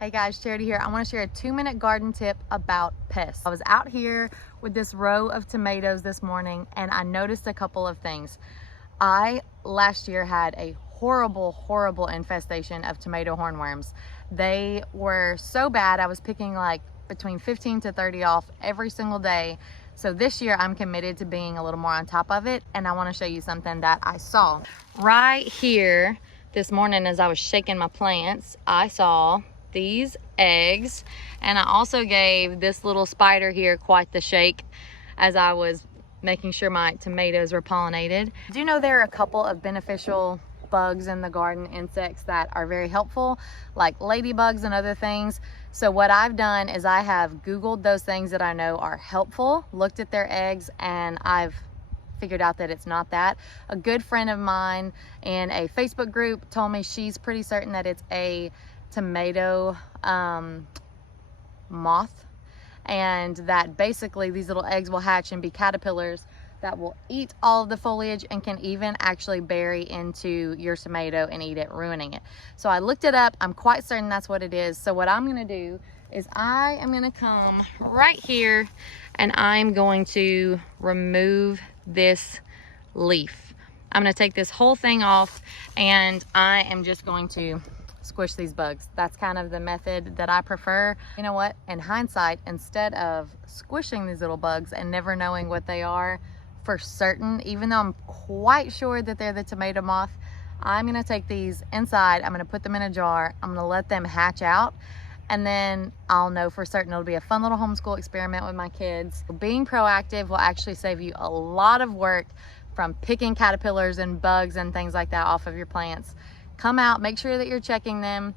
Hey guys, Charity here. I want to share a 2-minute garden tip about pests. I was out here with this row of tomatoes this morning and I noticed a couple of things. I last year had a horrible infestation of tomato hornworms. They were so bad, I was picking like between 15 to 30 off every single day. So this year I'm committed to being a little more on top of it, and I want to show you something that I saw. Right here this morning as I was shaking my plants, I saw these eggs, and I also gave this little spider here quite the shake as I was making sure my tomatoes were pollinated. Do you know there are a couple of beneficial bugs in the garden, insects that are very helpful, like ladybugs and other things? So what I've done is I have Googled those things that I know are helpful, looked at their eggs, and I've figured out that it's not that. A good friend of mine in a Facebook group told me she's pretty certain that it's a tomato moth, and that basically these little eggs will hatch and be caterpillars that will eat all of the foliage and can even actually bury into your tomato and eat it, ruining it. So I looked it up. I'm quite certain that's what it is. So what I'm gonna do is I am gonna come right here and I'm going to remove this leaf. I'm gonna take this whole thing off and I am just going to squish these bugs. That's kind of the method that I prefer. You know what? In hindsight, instead of squishing these little bugs and never knowing what they are for certain, even though I'm quite sure that they're the tomato moth, I'm gonna take these inside, I'm gonna put them in a jar, I'm gonna let them hatch out, and then I'll know for certain. It'll be a fun little homeschool experiment with my kids. Being proactive will actually save you a lot of work from picking caterpillars and bugs and things like that off of your plants. Come out, make sure that you're checking them.